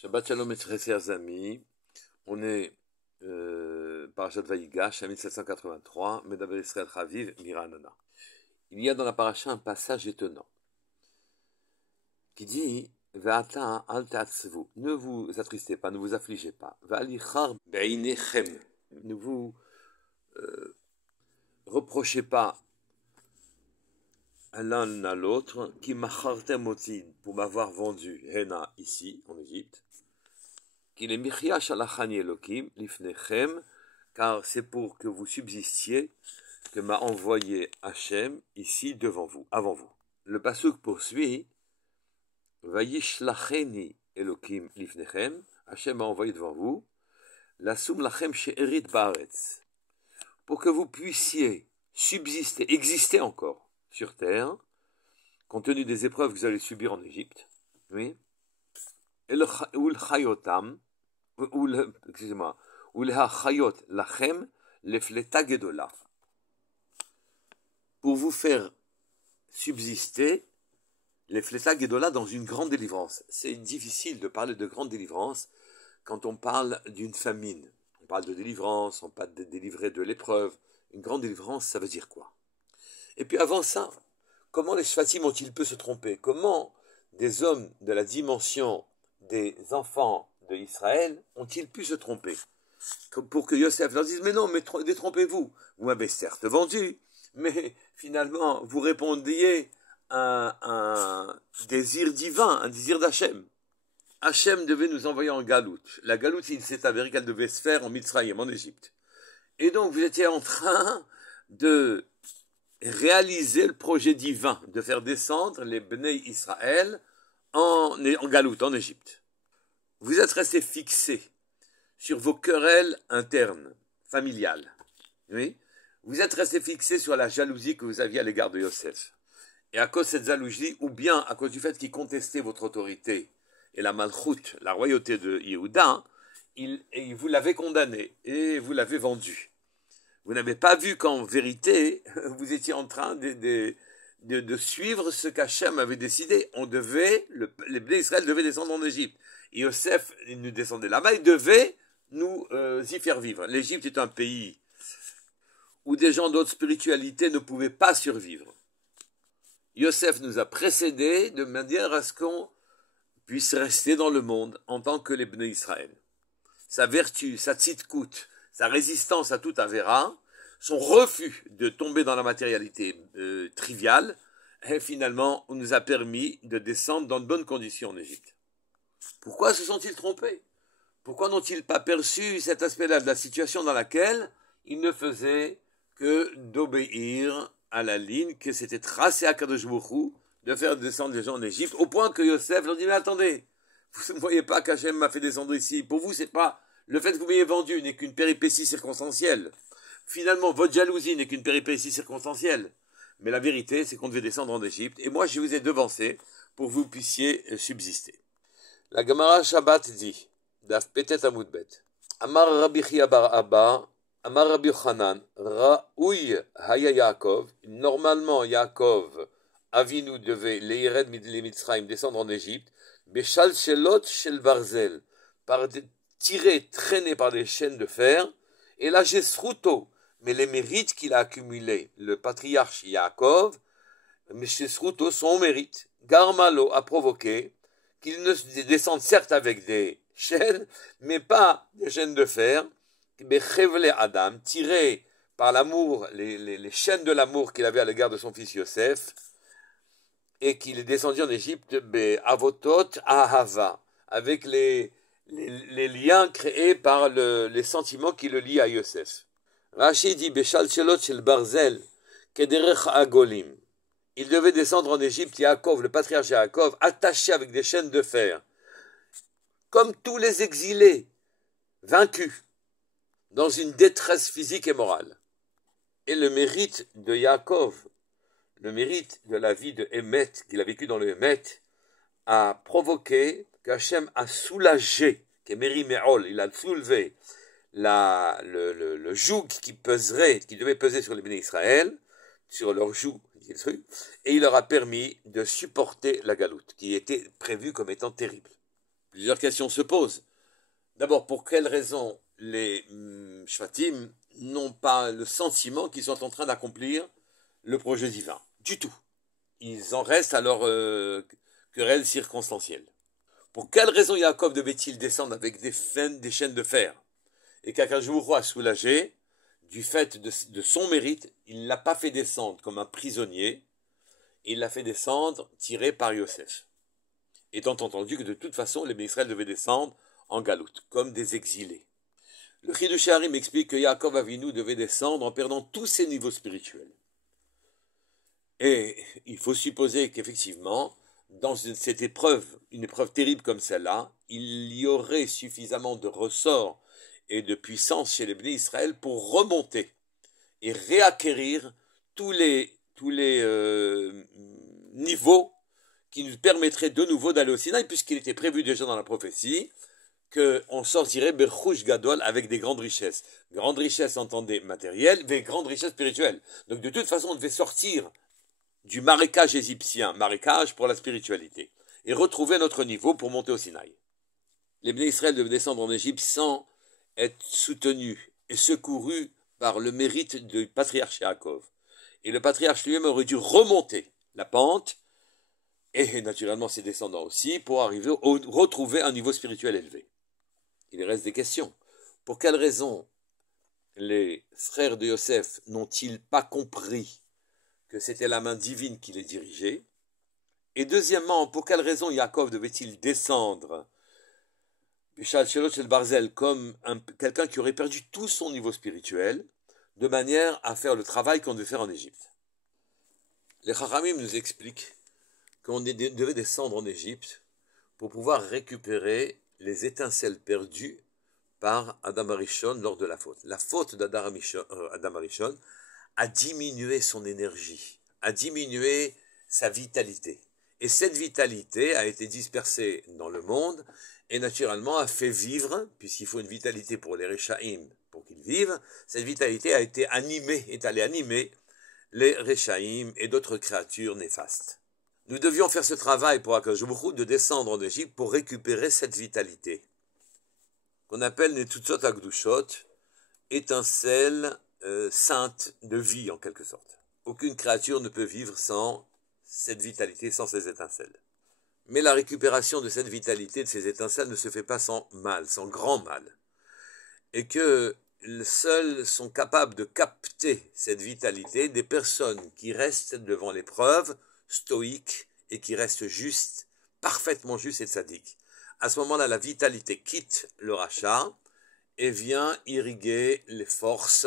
Shabbat Shalom mes très chers amis, on est Parashat Vayigash à 1783, Medaber Israël Chaviv Miranana. Il y a dans la paracha un passage étonnant qui dit Ve'ata al ta'atzvu, ne vous attristez pas, ne vous affligez pas. Ve'alichar be'inechem, ne vous reprochez pas à l'un à l'autre, qui machartem oti, pour m'avoir vendu Hena ici en Égypte. Qu'il est Michia Shalachani Elokim Lifnechem, car c'est pour que vous subsistiez que m'a envoyé Hachem ici devant vous, avant vous. Le pasuk poursuit Vayishlacheni Elokim Lifnechem, Hachem m'a envoyé devant vous, Lasum Lachem She'erit Baaretz, pour que vous puissiez subsister, exister encore sur terre, compte tenu des épreuves que vous allez subir en Égypte. Oui. Ul Chayotam, excusez-moi, lachem lefleta gedola, pour vous faire subsister lefleta gedola dans une grande délivrance. C'est difficile de parler de grande délivrance quand on parle d'une famine. On parle de délivrance, on parle de délivrer de l'épreuve. Une grande délivrance, ça veut dire quoi? Et puis avant ça, comment les Shvatim ont-ils pu se tromper? Comment des hommes de la dimension des enfants de Israël ont-ils pu se tromper? Pour que Yosef leur dise, mais non, mais détrompez-vous. Vous m'avez certes vendu, mais finalement, vous répondiez à un désir divin, un désir d'Hachem. Hachem devait nous envoyer en Galout. La Galout, il s'est avéré qu'elle devait se faire en Mitzrayim, en Égypte. Et donc, vous étiez en train de réaliser le projet divin, de faire descendre les Bnei Israël en Galout, en Égypte. Vous êtes restés fixés sur vos querelles internes, familiales. Oui. Vous êtes restés fixés sur la jalousie que vous aviez à l'égard de Yosef. Et à cause de cette jalousie, ou bien à cause du fait qu'il contestait votre autorité et la malchoute, la royauté de Yehuda, vous l'avez condamné et vous l'avez vendu. Vous n'avez pas vu qu'en vérité, vous étiez en train de suivre ce qu'Hachem avait décidé. Les Bnei Israël devaient descendre en Égypte. Et Yosef, il nous descendait là-bas, il devait nous y faire vivre. L'Égypte est un pays où des gens d'autres spiritualités ne pouvaient pas survivre. Yosef nous a précédés de manière à ce qu'on puisse rester dans le monde en tant que les Bnei Israël. Sa vertu, sa tzidkout, sa résistance à tout avéra, son refus de tomber dans la matérialité triviale, et finalement, on nous a permis de descendre dans de bonnes conditions en Égypte. Pourquoi se sont-ils trompés? Pourquoi n'ont-ils pas perçu cet aspect-là de la situation dans laquelle ils ne faisaient que d'obéir à la ligne que s'était tracée à Kadosh Baruch Hu de faire descendre les gens en Égypte, au point que Yosef leur dit, mais attendez, vous ne voyez pas qu'Hachem m'a fait descendre ici. Pour vous, c'est pas le fait que vous m'ayez vendu n'est qu'une péripétie circonstancielle. Finalement, votre jalousie n'est qu'une péripétie circonstancielle. Mais la vérité, c'est qu'on devait descendre en Égypte. Et moi, je vous ai devancé pour que vous puissiez subsister. La Gemara Shabbat dit, Daf Petet Amudbet, Amar Rabbi Chia bar Abba, Amar Rabbi Yochanan, Ra'ouy Haya Yaakov, normalement Yaakov, Avinu devait, Leired les Mitzrayim, descendre en Égypte, Beshal Shelot Shel Barzel, tiré, traîné par des chaînes de fer, et là Jesruto, mais les mérites qu'il a accumulés, le patriarche Yaakov, mais Jesruto, son mérite, Garmalo a provoqué qu'il ne descende certes avec des chaînes, mais pas des chaînes de fer, Bechevle Adam, tiré par l'amour, les chaînes de l'amour qu'il avait à l'égard de son fils Yosef, et qu'il est descendu en Égypte, Avotot Ahava, avec les liens créés par les sentiments qui le lient à Yosef. Rashi dit, Beshal Shelot Shel Barzel, Kederech Agolim. Il devait descendre en Égypte, Yaakov, le patriarche Yaakov, attaché avec des chaînes de fer, comme tous les exilés, vaincus, dans une détresse physique et morale. Et le mérite de Yaakov, le mérite de la vie de Hémet, qu'il a vécu dans le Hémet, a provoqué qu'Hachem a soulagé, qu'Emeri Me'ol, il a soulevé le joug qui devait peser sur les Béné Israël, sur leur joug, et il leur a permis de supporter la galoute, qui était prévue comme étant terrible. Plusieurs questions se posent. D'abord, pour quelles raisons les Shvatim n'ont pas le sentiment qu'ils sont en train d'accomplir le projet divin? Du tout. Ils en restent à leur querelle circonstancielle. Pour quelles raisons Yaakov devait-il descendre avec des chaînes de fer? Et qu'Akajouro a soulagé, du fait de son mérite, il ne l'a pas fait descendre comme un prisonnier, il l'a fait descendre tiré par Yosef. Étant entendu que de toute façon, les Israël devaient descendre en galoute, comme des exilés. Le Chidush Harim explique que Yaakov Avinu devait descendre en perdant tous ses niveaux spirituels. Et il faut supposer qu'effectivement, dans cette épreuve, une épreuve terrible comme celle-là, il y aurait suffisamment de ressorts et de puissance chez les Bnei Israël pour remonter et réacquérir tous les niveaux qui nous permettraient de nouveau d'aller au Sinaï, puisqu'il était prévu déjà dans la prophétie qu'on sortirait Berchouch Gadol avec des grandes richesses. Grandes richesses, entendez, matérielles, mais grandes richesses spirituelles. Donc de toute façon, on devait sortir du marécage égyptien, marécage pour la spiritualité, et retrouver notre niveau pour monter au Sinaï. Les Bnei Israël devaient descendre en Égypte sans être soutenus et secourus par le mérite du patriarche Yaakov. Et le patriarche lui-même aurait dû remonter la pente, et naturellement ses descendants aussi, pour retrouver un niveau spirituel élevé. Il reste des questions. Pour quelles raisons les frères de Yosef n'ont-ils pas compris que c'était la main divine qui les dirigeait? Et deuxièmement, pour quelle raison Yaakov devait-il descendre Bishal Shelot Shel Barzel comme quelqu'un qui aurait perdu tout son niveau spirituel, de manière à faire le travail qu'on devait faire en Égypte? Les Chachamim nous expliquent qu'on devait descendre en Égypte pour pouvoir récupérer les étincelles perdues par Adam Arishon lors de la faute. La faute d'Adam Arishon a diminué son énergie, a diminué sa vitalité. Et cette vitalité a été dispersée dans le monde et naturellement a fait vivre, puisqu'il faut une vitalité pour les Rechaïm pour qu'ils vivent, cette vitalité a été animée, est allée animer les Rechaïm et d'autres créatures néfastes. Nous devions faire ce travail pour Akadosh Baruch Hu de descendre en Égypte pour récupérer cette vitalité, qu'on appelle les Netzutzot Akdushot, étincelles saintes de vie en quelque sorte. Aucune créature ne peut vivre sans cette vitalité, sans ces étincelles. Mais la récupération de cette vitalité, de ces étincelles, ne se fait pas sans mal, sans grand mal. Et que seuls sont capables de capter cette vitalité des personnes qui restent devant l'épreuve, stoïques, et qui restent justes, parfaitement justes et tzaddik. À ce moment-là, la vitalité quitte le rachat et vient irriguer les forces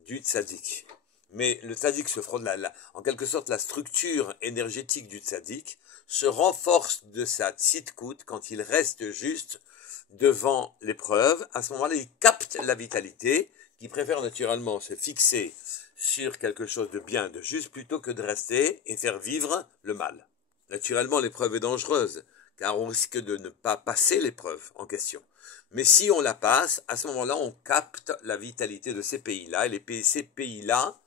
du tzaddik. Mais le tzaddik se frotte, en quelque sorte, la structure énergétique du tzaddik se renforce de sa tzidkout quand il reste juste devant l'épreuve. À ce moment-là, il capte la vitalité, qui préfère naturellement se fixer sur quelque chose de bien, de juste, plutôt que de rester et faire vivre le mal. Naturellement, l'épreuve est dangereuse, car on risque de ne pas passer l'épreuve en question. Mais si on la passe, à ce moment-là, on capte la vitalité de ces pays-là, et ces pays-là,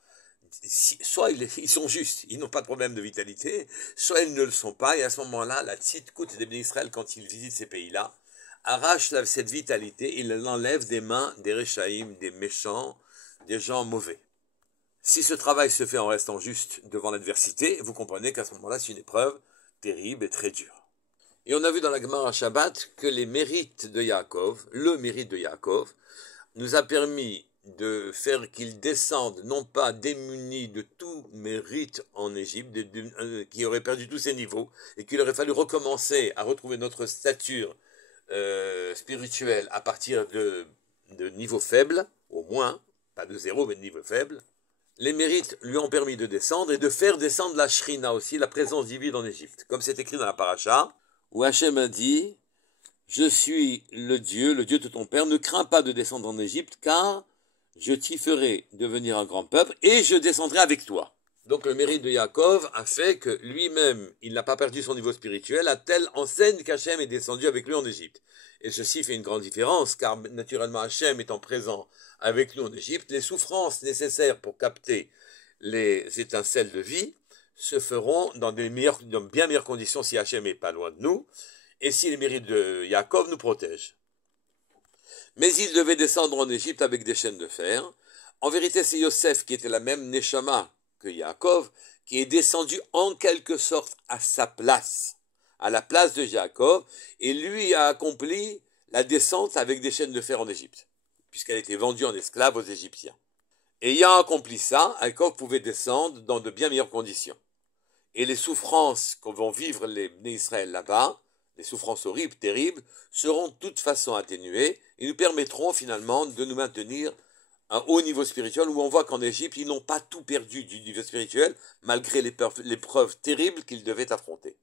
soit ils sont justes, ils n'ont pas de problème de vitalité, soit ils ne le sont pas, et à ce moment-là, la tzidkout des Bnei Israël, quand ils visitent ces pays-là, arrache cette vitalité, il l'enlève des mains des Rechaïm, des méchants, des gens mauvais. Si ce travail se fait en restant juste devant l'adversité, vous comprenez qu'à ce moment-là, c'est une épreuve terrible et très dure. Et on a vu dans la Gemara Shabbat que les mérites de Yaakov, le mérite de Yaakov, nous a permis de faire qu'il descende, non pas démuni de tout mérite en Égypte, qui aurait perdu tous ses niveaux, et qu'il aurait fallu recommencer à retrouver notre stature spirituelle à partir de niveaux faibles, au moins, pas de zéro, mais de niveau faible. Les mérites lui ont permis de descendre et de faire descendre la Shrina aussi, la présence divine en Égypte. Comme c'est écrit dans la paracha, où Hachem a dit « Je suis le Dieu de ton père, ne crains pas de descendre en Égypte, car je t'y ferai devenir un grand peuple et je descendrai avec toi. » Donc le mérite de Yaakov a fait que lui-même, il n'a pas perdu son niveau spirituel, à telle enseigne qu'Hachem est descendu avec lui en Égypte. Et ceci fait une grande différence, car naturellement Hachem étant présent avec nous en Égypte, les souffrances nécessaires pour capter les étincelles de vie se feront dans bien meilleures conditions si Hachem n'est pas loin de nous, et si les mérites de Yaakov nous protègent. Mais il devait descendre en Égypte avec des chaînes de fer. En vérité, c'est Yosef qui était la même Neshama que Yaakov, qui est descendu en quelque sorte à sa place, à la place de Yaakov, et lui a accompli la descente avec des chaînes de fer en Égypte, puisqu'elle était vendue en esclave aux Égyptiens. Et ayant accompli ça, Yaakov pouvait descendre dans de bien meilleures conditions. Et les souffrances que vont vivre les Bnei Israël là-bas, les souffrances horribles, terribles, seront de toute façon atténuées et nous permettront finalement de nous maintenir à un haut niveau spirituel où on voit qu'en Égypte, ils n'ont pas tout perdu du niveau spirituel malgré l'épreuve terrible qu'ils devaient affronter.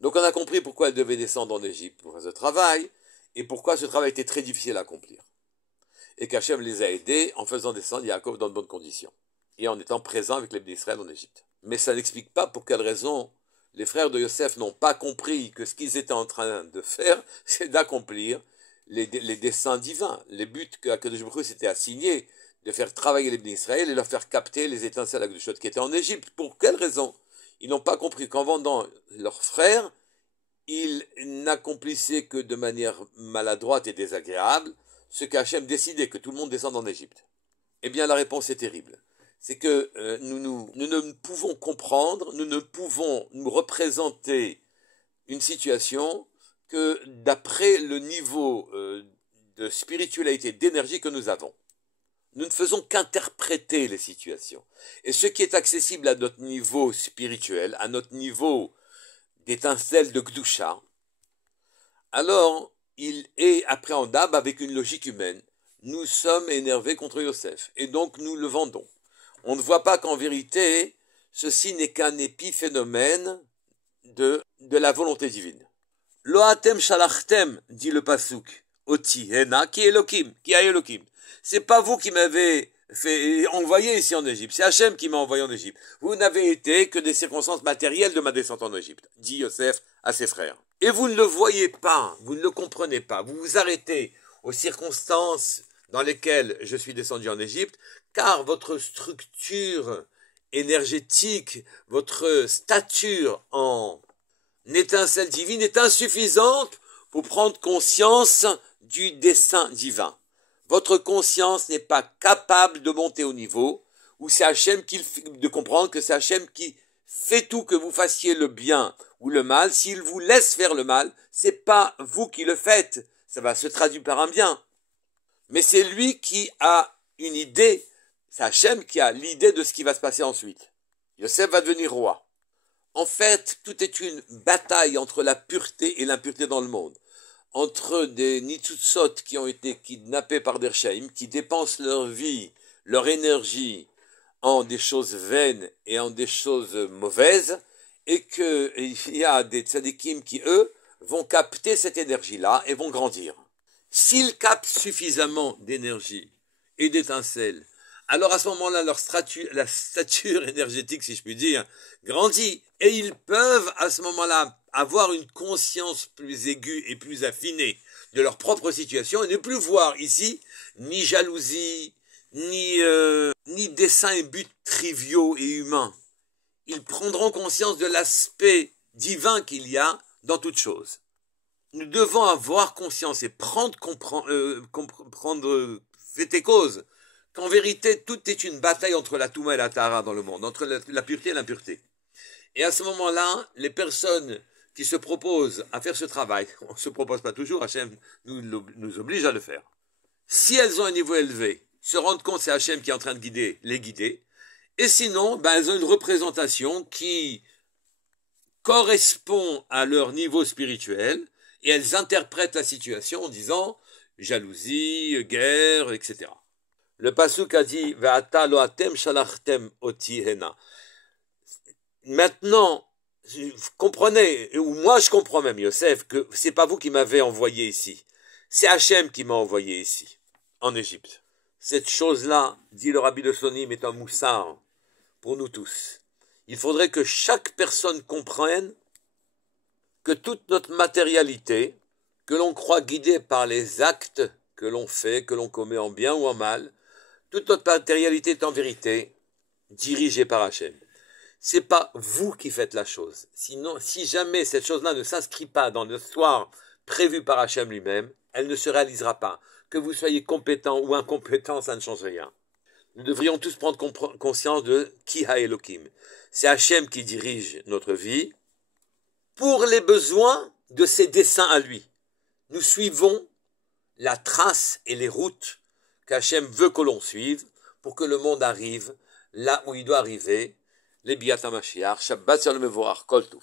Donc on a compris pourquoi ils devaient descendre en Égypte pour faire ce travail et pourquoi ce travail était très difficile à accomplir. Et qu'Hachem les a aidés en faisant descendre Yaakov dans de bonnes conditions et en étant présent avec les Bnei Israël en Égypte. Mais ça n'explique pas pour quelle raison les frères de Yosef n'ont pas compris que ce qu'ils étaient en train de faire, c'est d'accomplir les desseins divins, les buts que Akadosh Baruch Hu s'était assignés, de faire travailler les Bnei Israël et leur faire capter les étincelles à Gdushot qui étaient en Égypte. Pour quelle raison? Ils n'ont pas compris qu'en vendant leurs frères, ils n'accomplissaient que de manière maladroite et désagréable ce qu'Hachem décidait, que tout le monde descende en Égypte. Eh bien, la réponse est terrible. C'est que nous ne pouvons comprendre, nous ne pouvons nous représenter une situation que d'après le niveau de spiritualité, d'énergie que nous avons. Nous ne faisons qu'interpréter les situations. Et ce qui est accessible à notre niveau spirituel, à notre niveau d'étincelle de Gdusha, alors il est appréhendable avec une logique humaine. Nous sommes énervés contre Yosef, et donc nous le vendons. On ne voit pas qu'en vérité, ceci n'est qu'un épiphénomène de la volonté divine. Loatem shalachtem, dit le pasuk, oti hena, qui est Elohim, qui a Elohim. C'est pas vous qui m'avez fait envoyer ici en Égypte, c'est Hachem qui m'a envoyé en Égypte. Vous n'avez été que des circonstances matérielles de ma descente en Égypte, dit Yosef à ses frères. Et vous ne le voyez pas, vous ne le comprenez pas, vous vous arrêtez aux circonstances dans lesquelles je suis descendu en Égypte, car votre structure énergétique, votre stature en étincelle divine est insuffisante pour prendre conscience du dessein divin. Votre conscience n'est pas capable de monter au niveau où c'est Hachem de comprendre que c'est Hachem qui fait tout, que vous fassiez le bien ou le mal. S'il vous laisse faire le mal, c'est pas vous qui le faites. Ça va se traduire par un bien. Mais c'est lui qui a une idée. C'est Hachem qui a l'idée de ce qui va se passer ensuite. Yosef va devenir roi. En fait, tout est une bataille entre la pureté et l'impureté dans le monde. Entre des nitzutzot qui ont été kidnappés par des rechaïm, qui dépensent leur vie, leur énergie en des choses vaines et en des choses mauvaises, et qu'il y a des tzadikim qui, eux, vont capter cette énergie-là et vont grandir. S'ils captent suffisamment d'énergie et d'étincelles, alors à ce moment-là, la stature énergétique, si je puis dire, grandit. Et ils peuvent à ce moment-là avoir une conscience plus aiguë et plus affinée de leur propre situation et ne plus voir ici ni jalousie, ni desseins et buts triviaux et humains. Ils prendront conscience de l'aspect divin qu'il y a dans toute chose. Nous devons avoir conscience et comprendre fait et cause qu'en vérité, tout est une bataille entre la Touma et la Tahara dans le monde, entre la pureté et l'impureté. Et à ce moment-là, les personnes qui se proposent à faire ce travail, on ne se propose pas toujours, Hachem nous oblige à le faire. Si elles ont un niveau élevé, se rendent compte que c'est Hachem qui est en train de les guider, et sinon, elles ont une représentation qui correspond à leur niveau spirituel, et elles interprètent la situation en disant jalousie, guerre, etc. Le pasuk a dit Ve'ata lo atem shalachtem oti hena. Maintenant, vous comprenez, ou moi je comprends même, Yosef, que c'est pas vous qui m'avez envoyé ici. C'est Hachem qui m'a envoyé ici, en Égypte. Cette chose-là, dit le Rabbi de Sonim, est un moussard pour nous tous. Il faudrait que chaque personne comprenne que toute notre matérialité, que l'on croit guidée par les actes que l'on fait, que l'on commet en bien ou en mal, toute notre matérialité est en vérité dirigée par Hachem. C'est pas vous qui faites la chose. Sinon, si jamais cette chose-là ne s'inscrit pas dans l'histoire prévue par Hachem lui-même, elle ne se réalisera pas. Que vous soyez compétent ou incompétent, ça ne change rien. Nous devrions tous prendre conscience de Ki Ha-Elokim. C'est Hachem qui dirige notre vie pour les besoins de ses desseins à lui. Nous suivons la trace et les routes qu'Hachem veut que l'on suive pour que le monde arrive là où il doit arriver. Les Biat HaMashiach, Shabbat Shalom Mevorach, Kol Tov.